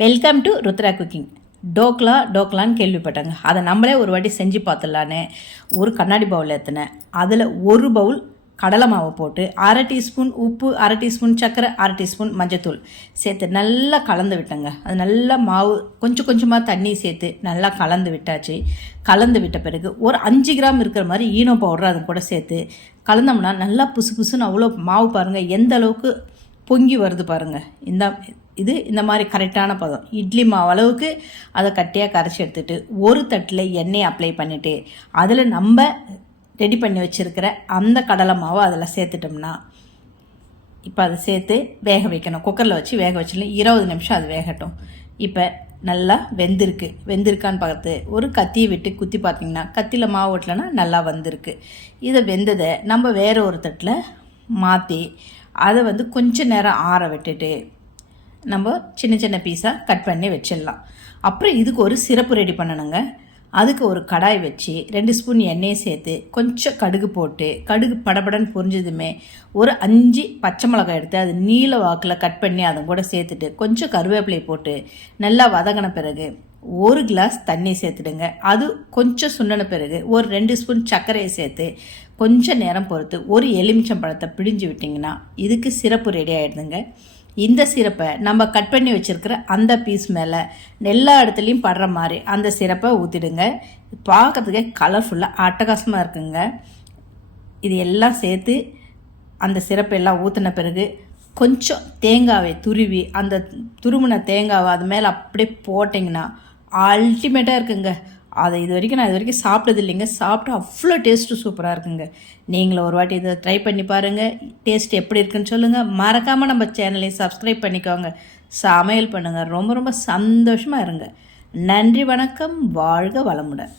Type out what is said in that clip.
Welcome to Rudra cooking dhokla டோக்லான்னு கேள்விப்பட்டாங்க. அதை நம்மளே ஒரு வாட்டி செஞ்சு பார்த்துடலான்னு. ஒரு கண்ணாடி பவுல் ஏற்றினேன் அதில் ஒரு பவுல் கடலை மாவு போட்டு அரை டீஸ்பூன் உப்பு அரை டீஸ்பூன் சர்க்கரை அரை டீஸ்பூன் மஞ்சத்தூள் சேர்த்து நல்லா கலந்து விட்டேங்க. அது நல்லா மாவு கொஞ்சம் கொஞ்சமாக தண்ணி சேர்த்து நல்லா கலந்து விட்டாச்சு. கலந்து விட்ட பிறகு ஒரு அஞ்சு கிராம் இருக்கிற மாதிரி ஈனோ பவுடர் அது கூட சேர்த்து கலந்தோம்னா நல்லா புசு புசுன்னு அவ்வளோ மாவு பாருங்கள் எந்த அளவுக்கு பொங்கி வருது பாருங்கள் இந்த இது இந்த மாதிரி கரெக்டான பதம். இட்லி மாவு அளவுக்கு அதை கட்டியாக கரைச்சி எடுத்துட்டு ஒரு தட்டில் எண்ணெய் அப்ளை பண்ணிவிட்டு அதில் நம்ம ரெடி பண்ணி வச்சுருக்கிற அந்த கடலை மாவை அதில் சேர்த்துட்டோம்னா இப்போ அதை சேர்த்து வேக வைக்கணும். குக்கரில் வச்சு வேக வச்சிடலாம். இருபது நிமிஷம் அது வேகட்டும். இப்போ நல்லா வெந்திருக்கு. வெந்திருக்கான்னு பார்த்து ஒரு கத்தியை விட்டு குத்தி பார்த்தீங்கன்னா கத்தியில் மாவு ஓட்டலைன்னா நல்லா வந்திருக்கு. இதை வெந்ததை நம்ம வேறு ஒரு தட்டில் மாற்றி அதை வந்து கொஞ்ச நேரம் ஆற விட்டுட்டு நம்ம சின்ன சின்ன பீஸாக கட் பண்ணி வச்சிடலாம். அப்புறம் இதுக்கு ஒரு சிறப்பு ரெடி பண்ணணுங்க. அதுக்கு ஒரு கடாய் வச்சு ரெண்டு ஸ்பூன் எண்ணெயை சேர்த்து கொஞ்சம் கடுகு போட்டு கடுகு படபடன்னு பொரிஞ்சதுமே ஒரு அஞ்சு பச்சை மிளகாய் எடுத்து அது நீல வாக்கில் கட் பண்ணி அதை கூட சேர்த்துட்டு கொஞ்சம் கருவேப்பிலை போட்டு நல்லா வதங்கின பிறகு ஒரு கிளாஸ் தண்ணி சேர்த்துடுங்க. அது கொஞ்சம் சுண்டன பிறகு ஒரு ரெண்டு ஸ்பூன் சர்க்கரையை சேர்த்து கொஞ்சம் நேரம் பொறுத்து ஒரு எலுமிச்சம் பழத்தை பிழிஞ்சு விட்டிங்கன்னா இதுக்கு சிறப்பு ரெடி ஆகிடுதுங்க இந்த சிரப்பை நம்ம கட் பண்ணி வச்சுருக்கிற அந்த பீஸ் மேலே எல்லா இடத்துலையும் படுற மாதிரி அந்த சிரப்பை ஊற்றிடுங்க பார்க்கறதுக்கே கலர்ஃபுல்லாக அட்டகாசமாக இருக்குங்க. இது எல்லாம் சேர்த்து அந்த சிரப்பை எல்லாம் ஊற்றின பிறகு கொஞ்சம் தேங்காவை துருவி அந்த துருமுன தேங்காவை அது மேலே அப்படியே போட்டிங்கன்னா அல்டிமேட்டாக இருக்குங்க. அதை இது வரைக்கும் நான் இது வரைக்கும் சாப்பிட்டது இல்லைங்க. சாப்பிட்டு அவ்வளோ டேஸ்ட்டு சூப்பராக இருக்குங்க. நீங்களும் ஒரு வாட்டி இதை ட்ரை பண்ணி பாருங்கள் டேஸ்ட் எப்படி இருக்குன்னு சொல்லுங்கள் மறக்காமல் நம்ம சேனலையும் சப்ஸ்கிரைப் பண்ணிக்கோங்க. சமையல் பண்ணுங்கள் ரொம்ப ரொம்ப சந்தோஷமாக இருங்க. நன்றி வணக்கம். வாழ்க வளமுடன்.